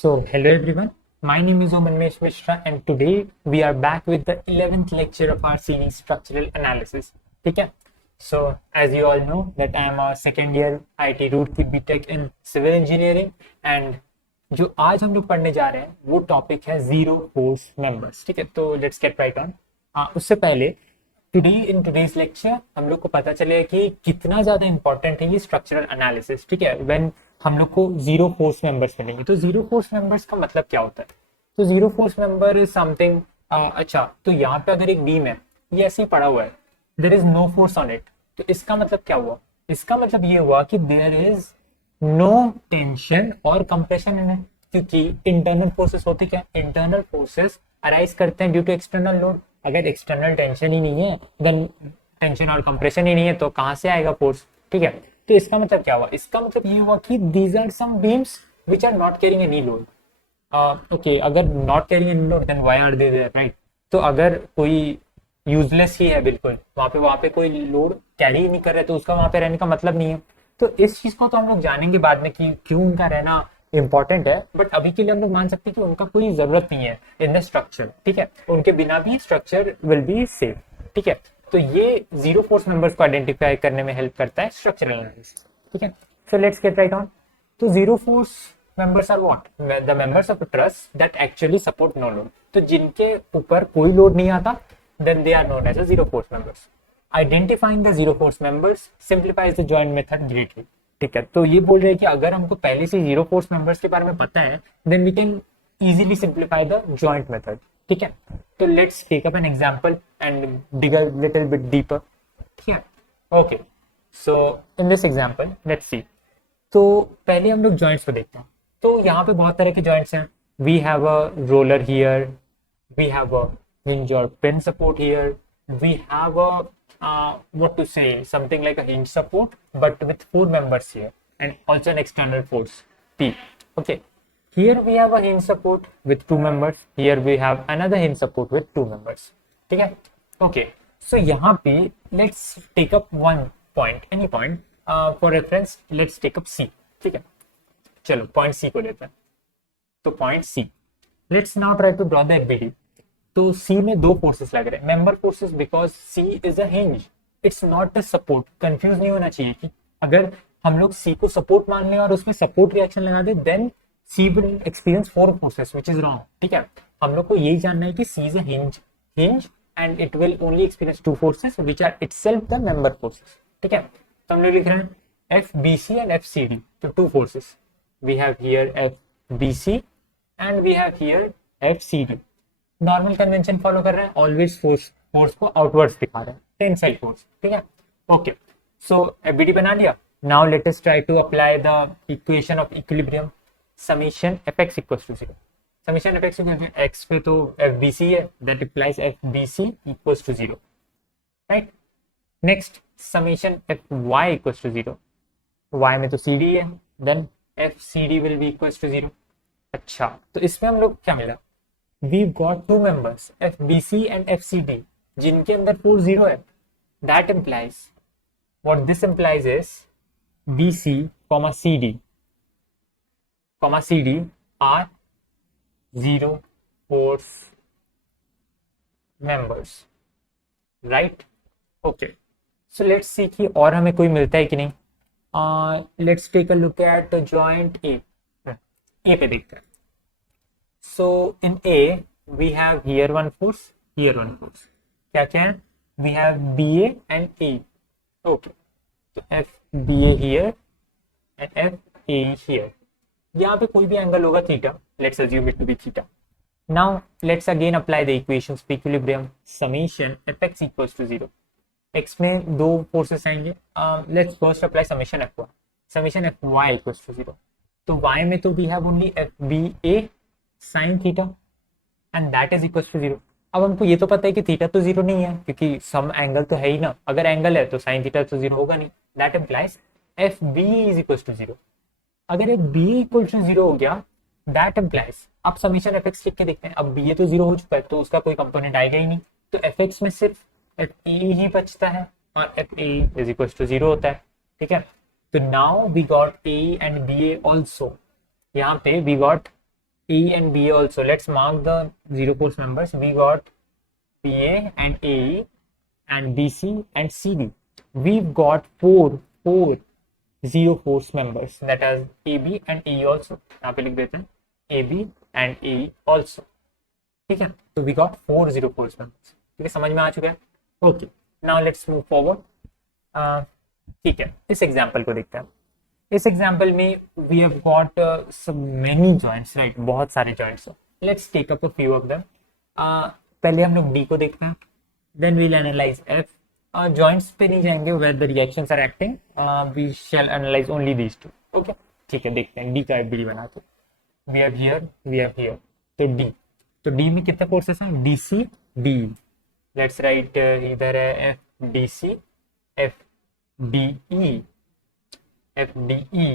Hello everyone, my name is Omanmesh Mishra and today we are back with the 11th lecture of our series Structural Analysis. ठीक है? So as you all know that I am a second year IIT route की B.Tech in Civil Engineering and जो आज हम लोग पढ़ने जा रहे हैं वो टॉपिक है जीरो फोर्स मेंबर्स. ठीक है, तो लेट्स गेट राइट ऑन. उससे पहले टुडेज लेक्चर हम लोग को पता चलेगा कि कितना ज्यादा इंपॉर्टेंट है ये स्ट्रक्चरल एनालिसिस. ठीक है, व्हेन हम लोग को जीरो फोर्स मेंबर्स मिलेंगे तो जीरो फोर्स मेंबर्स का मतलब क्या होता है. तो zero force member is something. अच्छा, तो यहाँ पे अगर एक बीम है ये ऐसे ही पड़ा हुआ है, there is no force on it, तो इसका मतलब क्या हुआ. इसका मतलब ये हुआ कि देयर इज नो टेंशन और कंप्रेशन इन इट, क्योंकि इंटरनल फोर्सेस होती क्या, इंटरनल फोर्सेस अराइज करते हैं ड्यू टू एक्सटर्नल लोड. अगर एक्सटर्नल टेंशन ही नहीं है, देन टेंशन और कंप्रेशन ही नहीं है, तो कहां से आएगा फोर्स. ठीक है, तो इसका मतलब क्या हुआ, इसका मतलब ये हुआ कि these are some beams which are not carrying any load. Okay, अगर not carrying any load then why are they there, right. तो अगर कोई यूजलेस ही है बिल्कुल, वहां पे कोई लोड कैरी ही नहीं कर रहे, तो उसका वहां पे रहने का मतलब नहीं है. तो इस चीज को तो हम लोग जानेंगे बाद में कि क्यों उनका रहना इंपॉर्टेंट है, बट अभी के लिए हम लोग मान सकते हैं कि उनका कोई जरूरत नहीं है इन द स्ट्रक्चर. ठीक है, उनके बिना भी स्ट्रक्चर विल बी सेफ. ठीक है, तो ये जीरो फोर्स मेंबर्स को आइडेंटिफाई करने में हेल्प करता है स्ट्रक्चरल एनालिसिस. ठीक है, so let's get right on. तो zero force members are what, the members of a truss that actually support no load. तो जिनके ऊपर कोई लोड नहीं आता, then they are known as a zero force members. Identifying the zero force members simplifies the joint method greatly. ठीक है, तो ये बोल रहे हैं कि अगर हमको पहले से जीरो फोर्स मेंबर्स के बारे में पता है, then we can easily simplify the joint method. ठीक है, तो let's take up an example and dig a little bit deeper. ठीक है, okay, so in this example let's see. तो पहले हम लोग जॉइंट्स को देखते हैं. तो यहाँ पे बहुत तरह के जॉइंट्स हैं. We have a roller here, we have a hinge or pin support here, we have a what to say, something like a hinge support but with four members here and also an external force P. Okay, here we have a hinge support with two members, here we have another hinge support with two members. ठीक है, okay, so यहाँ पे let's take up one point, any point, for reference let's take up C. ठीक है, चलो point C को लेते हैं. तो point C, let's now try to draw the FBD. तो सी में दो फोर्सेस लग रहे हैं, member forces, because C is a hinge, it's not a support. Confuse नहीं होना चाहिए कि अगर हम लोग सी को सपोर्ट मान लें और उसमें सपोर्ट रिएक्शन लगा दे, then C will experience four forces which is wrong. ठीक है, हम लोग को यही जानना है कि C is a hinge and it will only experience two forces which are itself the member forces. ठीक है, तो हम लोग लिख रहे हैं F B C and F C D, तो two forces. We have here F B C and we have here F C D. Normal convention follow कर रहे हैं, ऑलवेज फोर्स को आउटवर्ड्स दिखा रहे हैं, टेंसाइल फोर्स. ठीक है, ओके, सो एफबीडी बना लिया. Now let us try to apply the equation of equilibrium. Summation FX equals to 0. Summation FX equals to x पे तो एफबीसी है, that implies FBC equals to 0, right. Next summation FY equals to 0. Y में तो CD है, then FCD will be equals to 0. अच्छा, तो इसमें हम लोग क्या मिला, we've got two members FBC and FCD जिनके अंदर फोर्स 0 है. that implies, what this implies is BC, CD are zero force members, right? Okay, so let's see कि और हमें कोई मिलता है कि नहीं. Let's take a look at joint A पे देखते हैं. So in A we have here one force, here one force. क्या क्या है, we have BA and A. Okay, so FBA here and FA here. यहाँ पे कोई भी एंगल होगा theta, let's assume it to be theta. Now let's again apply the equations of equilibrium. Summation fx equals to 0. x में दो forces आएंगे. Let's first apply summation f1. Summation fy equals to 0. तो y में तो we have only FBA sine theta and that is equal to 0. अब हमको ये तो पता है कि थीटा तो 0 नहीं है, क्योंकि सम एंगल तो है ही ना. अगर एंगल है तो साइन थीटा तो 0 होगा नहीं. That implies F B is equal to 0. अगर एफ बी इक्वल टू 0 हो गया, दैट इंप्लाइज, अब समीशन एफ एक्स लिख के देखते हैं. अब बी ए तो 0 हो चुका है, तो उसका कोई कंपोनेंट आएगा ही नहीं, तो एफ एक्स में सिर्फ एफ ए ही बचता है और F A is equal to 0 होता है. ठीक है, तो now we got A and B A also. यहाँ पे we got A and BA also. Let's mark the zero force members. We got BA and AE and BC and CD. We've got four zero force members, that is AB and AE also. यहाँ पे लिख देते हैं AB and AE also. ठीक है, तो we got 4 zero force members. ठीक है, समझ में आ चुका है. Okay, now let's move forward. ठीक है, इस एग्जांपल को देखते हैं. इस एग्जांपल में we have got some many joints, right, बहुत सारे जॉइंट्स. Let's take up a few of them. पहले हम लोग डी को देखते हैं, then we'll analyse F. Joints पे नहीं जाएंगे, where the reactions are acting, we shall analyse only these two. Okay, ठीक है, देखते हैं डी का एफबीडी बनाते. वी हैव हियर, तो डी, तो डी में कितने फोर्सेस हैं? DC D. लेट्स राइट, इधर है F DC, F DE, F DE,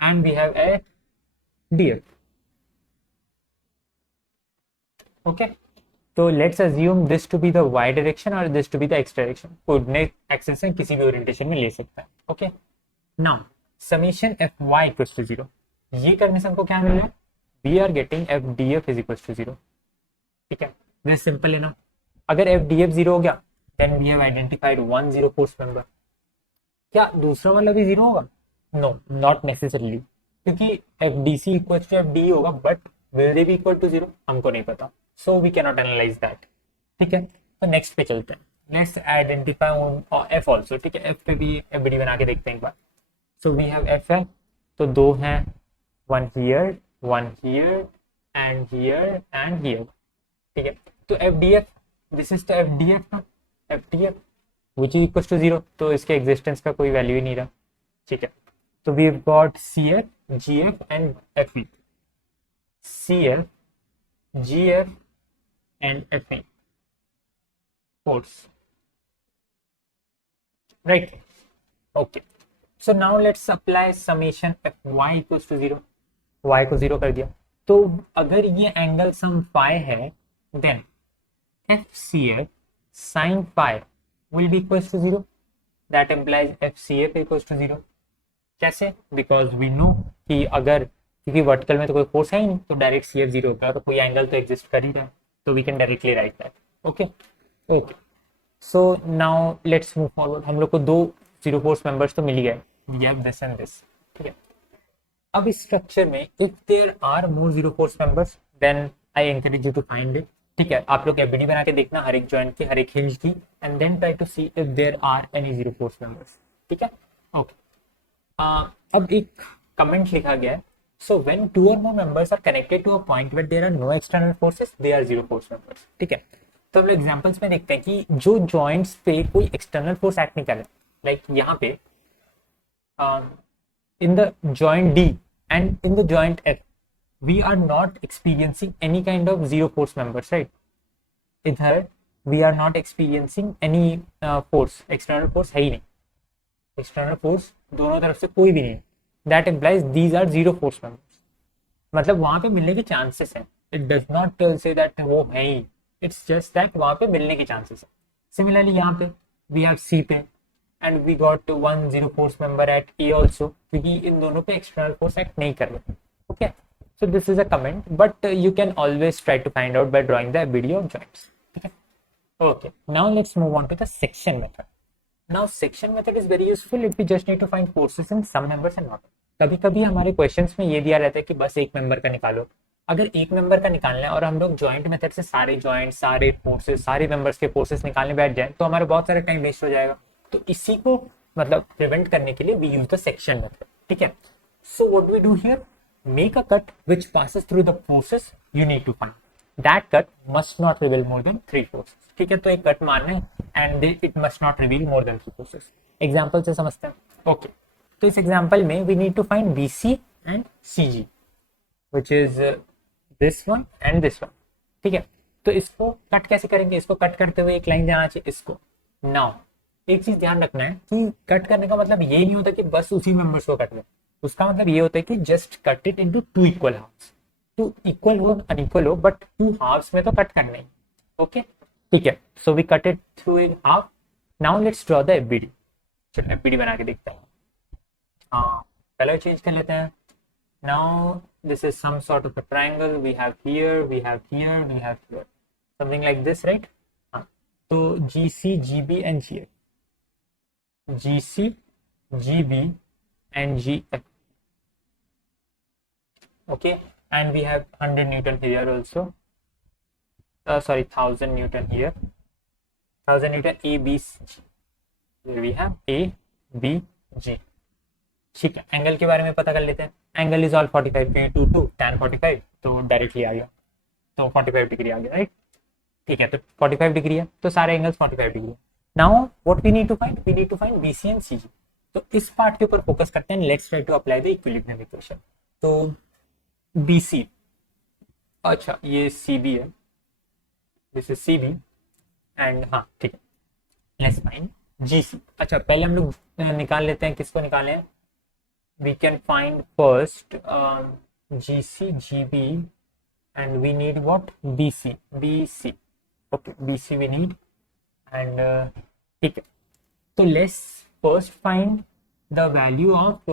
and we have F DF. Okay, तो let's assume this to be the Y direction और this to be the X direction. Coordinate axis से किसी भी orientation में ले सकता है. Okay, now summation F Y equals to 0. ये करने से हमको क्या मिल रहा है? We are getting F D F is equals to 0. ठीक है, दिस सिंपल है ना. अगर एफ डी एफ 0 हो गया, then we have identified 1 zero force member. क्या दूसरा वाला भी 0 होगा? नो, नॉट नेसेसरली, क्योंकि F D C equals to F D होगा, but will they be equal to 0 हमको नहीं पता, so we can not analyse that. ठीक है, तो नेक्स्ट पे चलते हैं. Let's identify F also. ठीक है, एफ पे भी एफबीडी बना के देखते हैं एक बार. सो वी हैव एफ है, तो 2 हैं, 1 here, 1 here and here and here. ठीक है, तो F D F, this is the F D F ना, F D F which is equal to 0, तो इसके एग्जिस्टेंस का कोई वैल्यू ही नहीं रहा. ठीक है, तो we have got C F, G F and F E. C F, G F and F E force, right? Okay, so now let's apply summation f y equals to 0. y को 0 कर दिया, तो अगर ये एंगल सम फाई है, then FCF sin phi will be equals to 0. That implies FCF equals to 0. कैसे? Because we know कि अगर, क्योंकि वर्टिकल में तो कोई फोर्स है ही नहीं, तो डायरेक्ट CF 0 होगा, तो कोई एंगल तो एग्जिस्ट कर ही रहा है, तो we can directly write that. Okay. Okay, so now let's move forward. हम लोग को 2 जीरो फोर्स मेंबर्स तो मिल ही गए, we have this and this. ठीक है, अब इस स्ट्रक्चर में if there are more zero force members, then I encourage you to find it. ठीक है, आप लोग एफबीडी बना के देखना हर एक जॉइंट की, हर एक हिंज की, and then try to see if there are any zero force members. ठीक है, ओके. अब एक कमेंट लिखा गया है, so when 2 or more members are connected to a point where there are no external forces, they are zero force members. ठीक है, तो हम लोग एग्जाम्पल्स में देखते हैं कि जो जॉइंट्स पे कोई एक्सटर्नल फोर्स एक्ट नहीं कर रहा, लाइक यहाँ पे in the joint D and in the joint F, we are not experiencing any kind of zero force members, right? इधर we are not experiencing any force, external force है ही नहीं, external force दोनों तरफ से कोई भी नहीं. That implies these are zero force members. मतलब वहां पे मिलने के चांसेस हैं. It does not say that वो है ही, इट्स जस्ट दैट वहां पे मिलने के चांसेस है. सिमिलरली यहाँ पे वी हैव सी पे and we got 1 zero force member at A also, क्योंकि इन दोनों पे एक्सटर्नल फोर्स एक्ट नहीं कर रहे. Okay, so this is a comment, but you can always try to find out by drawing the video of joints. ठीक है, okay. Now let's move on to the section method. Now section method is very useful if we just need to find forces in some members and not. कभी कभी हमारे questions में ये दिया रहता है कि बस एक मेंबर का निकालो. अगर एक मेंबर का निकालना है और हम लोग जॉइंट मेथड से सारे जॉइंट, सारे फोर्सेस, सारे मेंबर्स के फोर्सेस निकालने बैठ जाए, तो हमारा बहुत सारा टाइम वेस्ट हो जाएगा. तो इसी को मतलब प्रिवेंट करने के लिए we use the section method. ठीक है, so what we do here, make a cut which passes through the forces you need to find. That cut must not reveal more than 3 forces. ठीक है, तो एक cut मारना है and it must not reveal more than 3 forces. Example से समझते हैं. Okay, तो इस एग्जांपल में we need to find BC and CG which is this one and this one. ठीक है, तो इसको कट कैसे करेंगे? इसको कट करते हुए एक लाइन जाना चाहिए इसको. नाउ एक चीज ध्यान रखना है कि कट करने का मतलब ये नहीं होता कि बस उसी मेंबर्स को कट लें. उसका मतलब ये होता है कि just cut it into 2 equal halves. 2 equal हो अनइक्वल हो, बट 2 हाफ्स में तो कट करना ही. ओके, ठीक है, so we cut it through in half. Now let's draw the F B D. चलो एफबीडी बना के देखते हैं. हाँ, कलर चेंज कर लेते हैं. Now this is some sort of a triangle. We have here, we have here, we have here, something like this, right? So GC, GB and GF, GC, GB and GF. Okay, and we have 100 Newton here also. Sorry, 1000 Newton here. 1000 Newton A, B, C. Here we have A, B, G. ठीक है, angle के बारे में पता कर लेते हैं. Angle is all 45.22 tan 45, तो डायरेक्टली आ गया, तो 45 डिग्री आ गया, राइट? ठीक है, तो 45 डिग्री है, तो सारे एंगल्स 45 डिग्री है. Now what we need to find, we need to find BC and CG. तो इस पार्ट के ऊपर फोकस करते हैं. Let's try to apply the equilibrium equation. तो BC, अच्छा ये CB है, दिस इज CB एंड हाँ ठीक है, लेट्स फाइंड GC. अच्छा पहले हम लोग निकाल लेते हैं, किसको निकालें? We can find first GC, GB and we need what? BC. Okay, BC we need and ठीक है. So let's first find the value of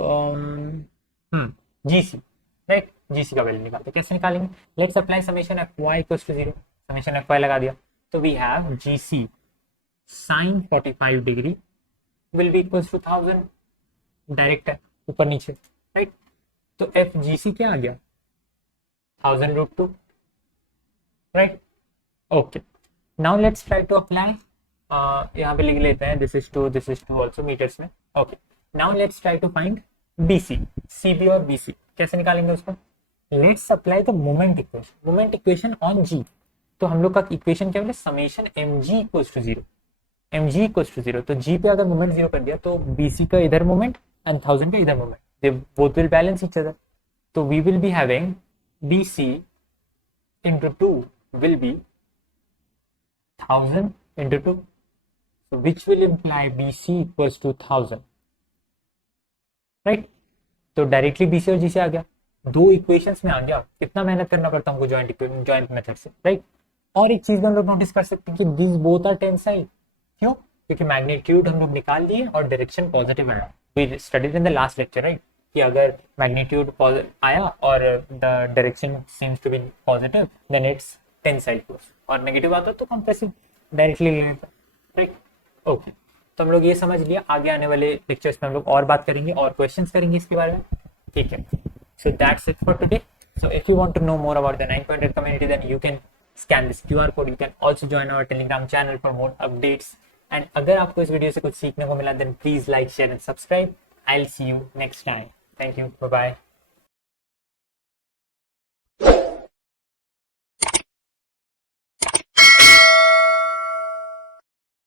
GC, right? GC का वैल्यू निकालते हैं. कैसे निकालेंगे? Let's apply summation fy equals to 0. Summation fy लगा दिया, तो we have GC sin 45 degree will be equals to 1000. Direct है, ऊपर नीचे, राइट? तो FGC क्या आ गया? 1000√2, right? Okay, now let's try to apply. यहाँ पे लिख लेते हैं this is two also meters में. Okay, now let's try to find BC. CB और BC कैसे निकालेंगे उसको? Let's apply the moment equation on G. तो हम लोग का इक्वेशन क्या बोले? Summation mg equals to 0. mg equals to 0, तो G पे अगर मोमेंट 0 कर दिया तो BC का इधर मोमेंट and 1000 का इधर moment, they both will balance each other. So we will be having BC into 2 will be 1000 into 2. So which will imply BC equals to 1000, right? तो डायरेक्टली BC और GC आ गया, दो equations में आ गया. कितना मेहनत करना पड़ता हमको जॉइंट मेथड से, राइट? और एक चीज भी हम लोग नोटिस कर सकते हैं कि दिस बोथ आर टेंसाइल. क्यों? क्योंकि मैग्नीट्यूड हम लोग निकाल लिए और डायरेक्शन पॉजिटिव आया. We studied in the last lecture, right? कि अगर मैग्नीट्यूड आया और the direction seems to be positive then it's tensile force, और नेगेटिव आता तो कंप्रेसिव डायरेक्टली ले लेता, राइट? ओके, तो हम लोग ये समझ लिया. आगे आने वाले लेक्चर्स में हम लोग और बात करेंगे और क्वेश्चंस करेंगे इसके बारे में, ठीक है? So that's it for today. So if you want to know more about the 9-pointer community, then you can scan this QR code. You can also join our Telegram channel for more updates. And अगर आपको इस video से कुछ सीखने को मिला, then please like, share and subscribe. I'll see you next time. Thank you. Bye bye.